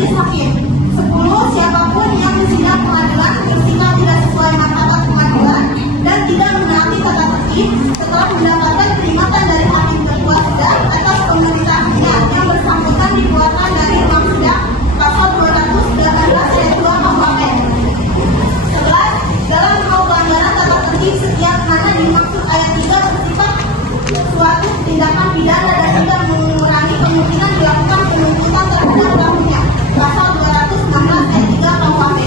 majelis hakim. 10. Siapapun yang di sidang pengadilan bersikap tidak sesuai martabat pengadilan dan tidak menaati tata tertib setelah mendapatkan peringatan dari hakim ketua sidang atas pemberitaannya yang bersangkutan dikeluarkan dari ruang sidang pasal 218 ayat 2 KUHP. 11. Dalam hal pelanggaran tata tertib setiap mana dimaksud ayat 3 bersifat suatu tindakan pidana dan tidak mengurangi kemungkinan dilakukan penuntutan terhadap pelakunya. Pasal 216 ayat 3 KUHP.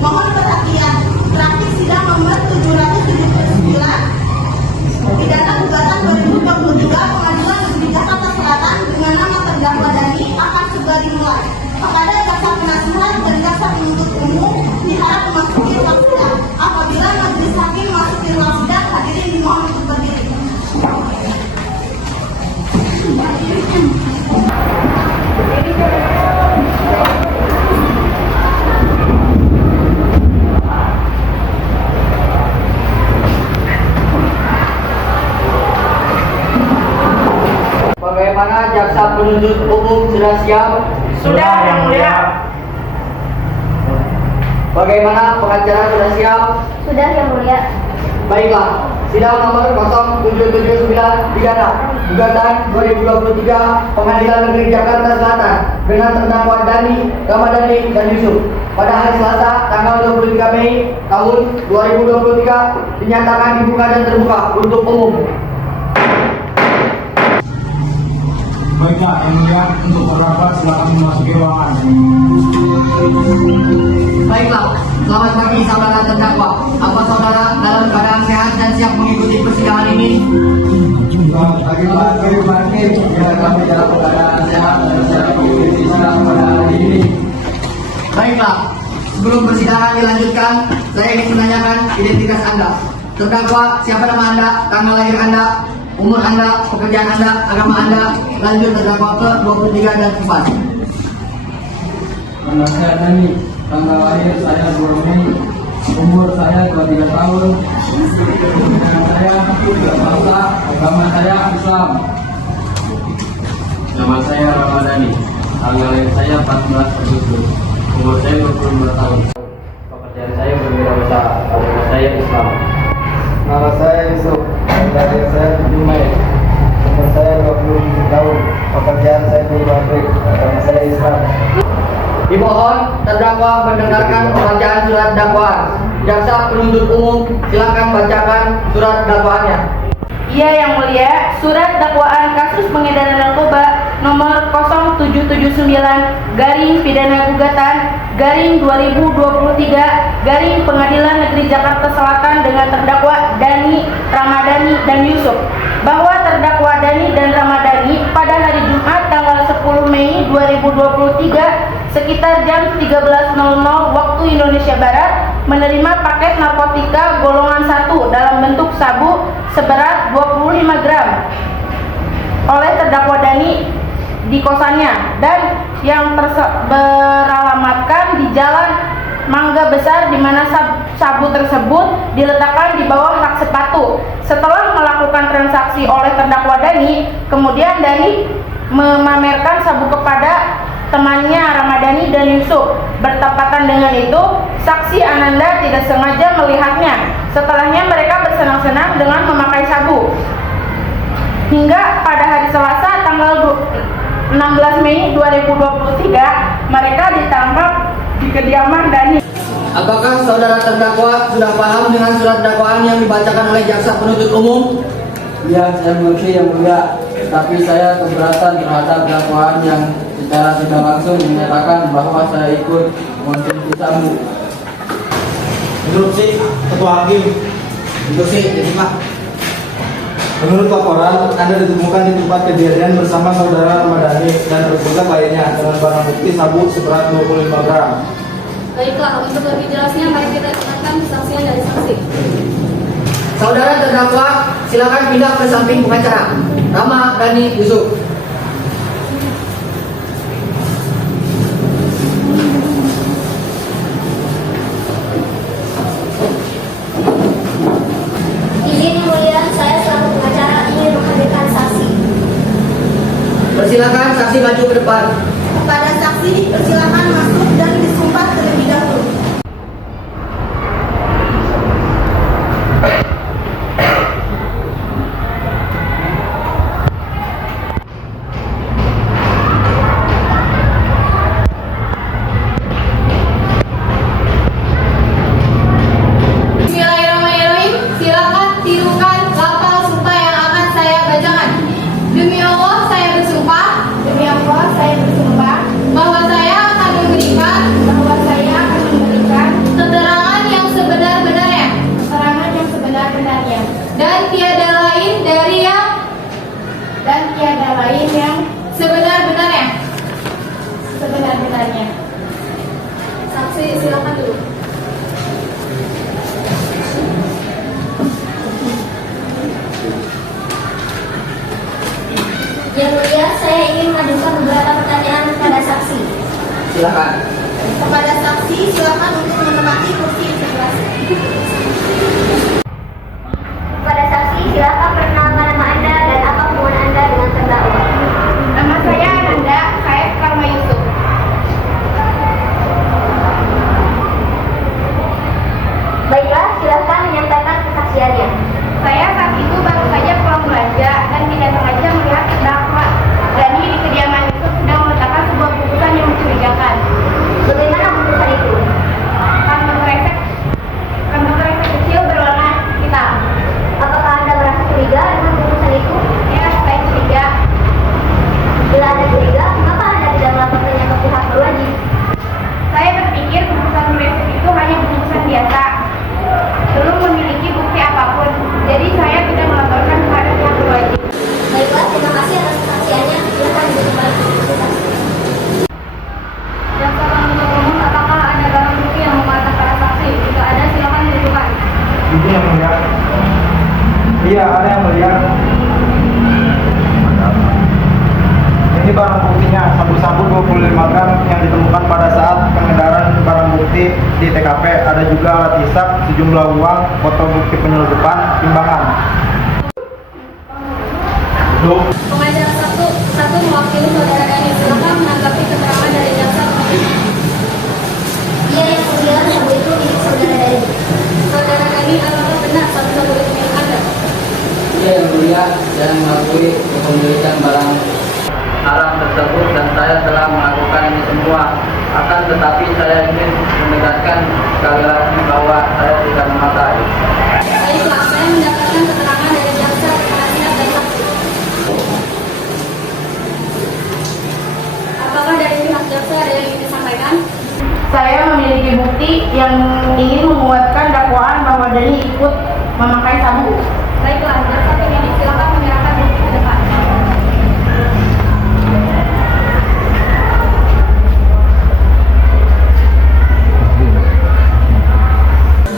Mohon perhatian, praktik sidang nomor 779 pidana gugatan 2023 Pengadilan Negeri Jakarta Selatan dengan nama terdakwa Dani akan segera dimulai. Kepada jaksa penasihat dan jaksa penuntut umum diharap memasuki ruang sidang. Apabila majelis hakim memasuki ruang sidang, hadirin dimohon untuk berdiri. Bagaimana jaksa penuntut umum sudah siap? Sudah, Yang Mulia. Bagaimana pengacara sudah siap? Sudah, Yang Mulia. Baiklah, sidang nomor 0779 pidana gugatan 2023 Pengadilan Negeri Jakarta Selatan dengan terdakwa Dani, Ramadhani, dan Yusuf pada hari Selasa tanggal 23 Mei tahun 2023 dinyatakan dibuka dan terbuka untuk umum. Baiklah, Yang Mulia, untuk berrapat silakan memasuki ruangan. Baiklah, selamat pagi saudara terdakwa. Apa saudara dalam keadaan sehat dan siap mengikuti persidangan ini? Selamat pagi Pak Hakim. Ya, kami dalam keadaan sehat dan siap mengikuti sidang pada hari ini. Baiklah, sebelum persidangan dilanjutkan, saya ingin menanyakan identitas Anda. Terdakwa, siapa nama Anda, tanggal lahir Anda, umur Anda, pekerjaan Anda, agama Anda, lanjut terdakwa ke 23 dan 4. Nama saya Dani, tanggal lahir saya 2 Mei, umur saya 23 tahun, pekerjaan saya bangsa, agama saya Islam. Nama saya Ramadhani, tanggal lahir saya 14 Agustus, umur saya 22 tahun. Pekerjaan saya berwirausaha, agama saya Islam. Nama saya Yusuf, tanggal lahir saya 7 Mei, umur saya 27 tahun, pekerjaan saya di pabrik, agama saya Islam. Dimohon terdakwa mendengarkan pembacaan surat dakwaan. Jaksa penuntut umum silakan bacakan surat dakwaannya. Iya, Yang Mulia. Surat dakwaan kasus pengedaran narkoba nomor 0779 garing pidana gugatan garing 2023 garing Pengadilan Negeri Jakarta Selatan dengan terdakwa Dani, Ramadhani, dan Yusuf bahwa terdakwa Dani dan Ramadhani pada hari Jumat tanggal 10 Mei 2023 sekitar jam 13.00 waktu Indonesia Barat menerima paket narkotika golongan 1 dalam bentuk sabu seberat 25 gram oleh terdakwa Dani di kosannya dan yang beralamatkan di Jalan Mangga Besar, di mana sabu tersebut diletakkan di bawah rak sepatu. Setelah melakukan transaksi oleh terdakwa Dani, kemudian Dani memamerkan sabu kepada temannya Ramadhani dan Yusuf. Bertepatan dengan itu, saksi Ananda tidak sengaja melihatnya. Setelahnya mereka bersenang-senang dengan memakai sabu. Hingga pada hari Selasa tanggal 16 Mei 2023, mereka ditangkap di kediaman Dani. Apakah saudara terdakwa sudah paham dengan surat dakwaan yang dibacakan oleh jaksa penuntut umum? Ya, saya mengerti Yang Mulia, tapi saya keberatan terhadap dakwaan yang secara tidak langsung menyatakan bahwa saya ikut mengonsumsi sabu. Menurut si Ketua Hakim, menurut laporan, Anda ditemukan di tempat kejadian bersama saudara Ramadhani dan terduga lainnya dengan barang bukti sabu seberat 25 gram. Baiklah, untuk lebih jelasnya mari kita dengarkan kesaksian dari saksi. Saudara terdakwa, silakan pindah ke samping pengacara. Rama, Dani, Yusuf. Izin Yang Mulia, saya selaku pengacara ingin menghadirkan saksi. Persilakan saksi maju ke depan. Kepada saksi, persilakan masuk pemeriksanya. Saksi silakan dulu. Yang mulia, saya ingin mengajukan beberapa pertanyaan kepada saksi. Silakan. Kepada saksi, silakan untuk menempati kursi di sebelah. Kepada saksi, silakan perkenalkan nama Anda dan apa hubungan Anda dengan terdakwa. Nama saya Ananda, saya Karma Yusuf. Baiklah, silakan menyampaikan kesaksiannya. Saya saat itu baru saja pulang belanja dan tidak sengaja melihat terdakwa Dani di kediaman itu sedang meletakkan sebuah bungkusan yang mencurigakan. Bagaimana bungkusan itu? Kantong kresek kecil berwarna hitam. Apakah Anda merasa curiga dengan bungkusan itu? Ya, saya curiga. Bila Anda curiga, mengapa Anda tidak melaporkannya ke pihak berwajib? Saya berpikir bungkusan kresek itu hanya bungkusan biasa, belum memiliki bukti apapun. Jadi saya tidak melaporkan kepada pihak berwajib. Baiklah, terima kasih atas kesaksiannya. Silakan dilanjutkan. Jaksa penuntut umum, apakah ada barang bukti yang memuatkan para saksi? Jika ada, silakan ditunjukkan. Ini yang mulia. Iya, ada yang mulia. Ini barang buktinya, sabu-sabu 25 gram yang ditemukan pada saat pengedaran barang bukti di TKP. Ada juga alat hisap, sejumlah uang, foto bukti penyelundupan, timbangan. Pengacara satu mewakili saudara Dani. Silakan menanggapi keterangan dari jaksa. Iya, yang mulia, sabu itu milik saudara Dani. Saudara Dani, apakah benar sabu-sabu itu milik Anda? Iya yang mulia, saya mengakui kepemilikan barang haram tersebut dan saya telah melakukan ini semua. Akan tetapi saya ingin menegaskan sekali lagi bahwa saya tidak memakai. Baiklah, saya mendapatkan keterangan dari jaksa, penasihat dan saksi. Apakah dari pihak jaksa ada yang ingin disampaikan? Saya memiliki bukti yang ingin menguatkan dakwaan bahwa Dani ikut memakai sabu. Baiklah, jaksa penyidik silakan menyerahkan bukti ke depan.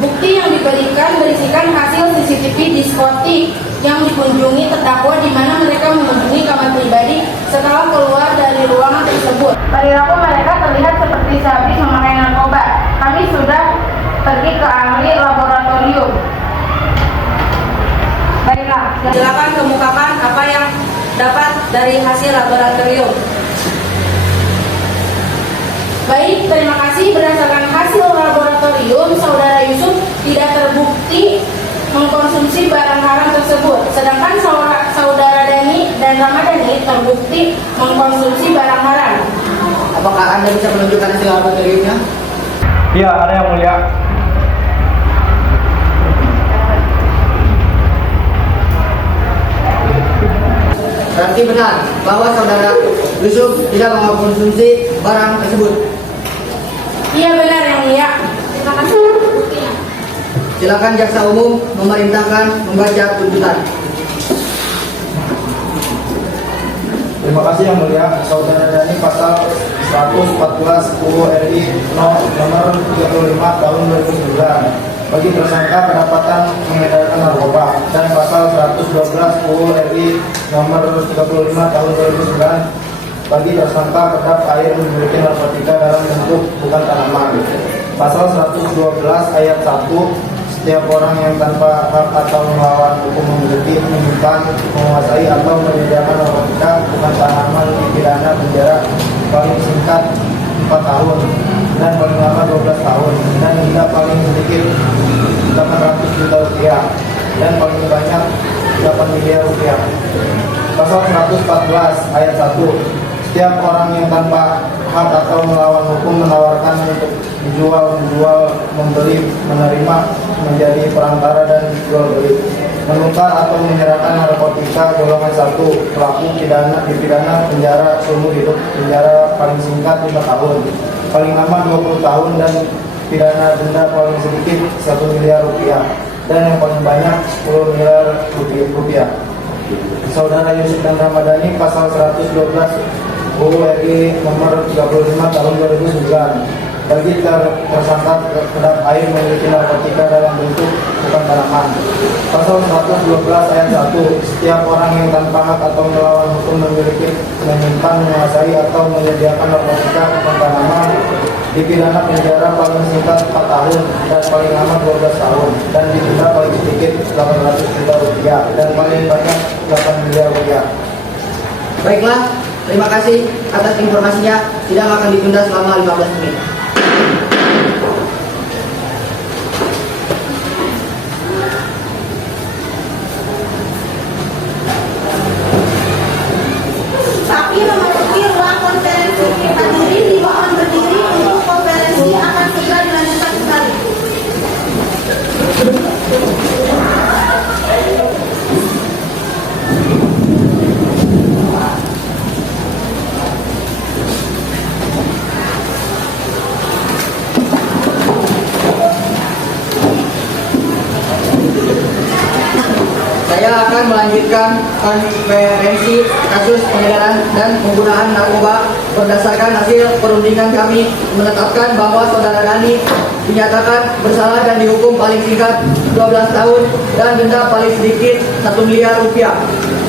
Bukti yang diberikan berisikan hasil CCTV diskotik yang dikunjungi terdakwa di mana mereka mengunjungi kamar pribadi setelah keluar dari ruangan tersebut. Perilaku mereka terlihat seperti sehabis memakai narkoba. Kami sudah pergi ke ahli laboratorium. Baiklah, silakan kemukakan apa yang dapat dari hasil laboratorium. Baik, terima kasih. Berdasarkan hasil laboratorium, Saudara Yusuf tidak terbukti mengkonsumsi barang haram tersebut. Sedangkan Saudara Dani dan Ramadhani terbukti mengkonsumsi barang haram. Apakah Anda bisa menunjukkan hasil laboratoriumnya? Iya, ada yang mulia. Berarti benar bahwa Saudara Yusuf tidak mengkonsumsi barang tersebut. Iya benar yang mulia. Terima kasih atas buktinya. Silakan jaksa umum memerintahkan membaca tuntutan. Terima kasih yang mulia. Saudara Dani pasal 114 UU RI nomor 35 tahun 2009 bagi tersangka kedapatan mengedarkan narkoba, dan pasal 112 UU RI nomor 35 tahun 2009 bagi tersangka kedap air memiliki narkotika dalam bentuk bukan tanaman. Pasal 112 ayat 1, setiap orang yang tanpa hak atau melawan hukum memiliki, menyimpan, menguasai atau menyediakan narkotika bukan tanaman dipidana penjara paling singkat 4 tahun dan paling lama 12 tahun dan tidak paling sedikit 800 juta rupiah dan paling banyak 8 miliar rupiah. Pasal 114 ayat 1, setiap orang yang tanpa hak atau melawan hukum menawarkan untuk dijual, menjual, membeli, menerima, menjadi perantara dan jual beli, menukar atau menyerahkan narkotika golongan 1, pelaku dipidana penjara seumur hidup, penjara paling singkat 5 tahun, paling lama 20 tahun dan pidana denda paling sedikit 1 miliar rupiah dan yang paling banyak 10 miliar rupiah. Saudara Yusuf dan Ramadhani pasal 112 UU RI nomor 35 tahun 2009 bagi tersangka terhadap air memiliki narkotika dalam bentuk bukan tanaman. Pasal 112 ayat 1, setiap orang yang tanpa hak atau melawan hukum memiliki, menyimpan, menguasai atau menyediakan narkotika bukan tanaman dipidana penjara paling singkat 4 tahun dan paling lama 12 tahun dan didenda paling sedikit 800 juta rupiah dan paling banyak 8 miliar rupiah. Baiklah, terima kasih atas informasinya. Sidang akan ditunda selama 15 menit. Saksi memasuki ruang konferensi. Hadirin dimohon berdiri untuk konferensi akan segera dilanjutkan kembali. Saya akan melanjutkan konferensi kasus pengedaran dan penggunaan narkoba. Berdasarkan hasil perundingan kami menetapkan bahwa saudara Dani dinyatakan bersalah dan dihukum paling singkat 12 tahun dan denda paling sedikit 1 miliar rupiah.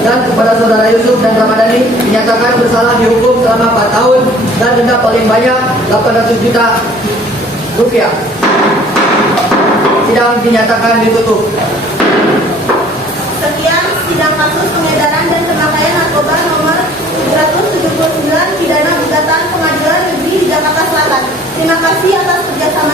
Dan kepada saudara Yusuf dan Ramadhani dinyatakan bersalah dihukum selama 4 tahun dan denda paling banyak 800 juta rupiah. Sidang dinyatakan ditutup. Sekian sidang kasus pengedaran dan pemakaian narkoba nomor 779 pidana gugatan Pengadilan Negeri Jakarta Selatan. Terima kasih atas kerjasama